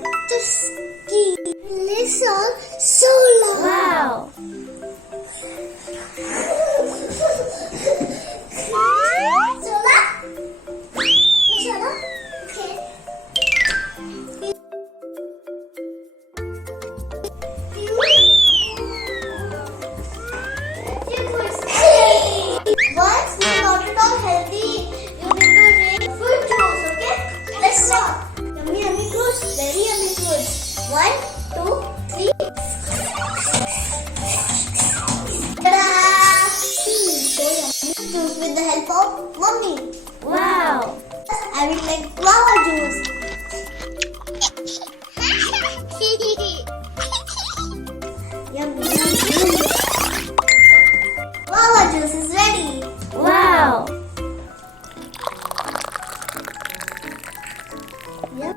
time to ski. Listen so loud. Wow. Sola? Sola? Okay. Once you're not at all healthy, you need to drink fruit juice, okay? Let's start. Yummy, yummy fruits. Very yummy fruits. 1, 2, 3. Ta-da! So yummy juice with the help of mommy. Wow. I will like guava juice. Yummy, yummy. Guava juice is ready. Wow. Yum.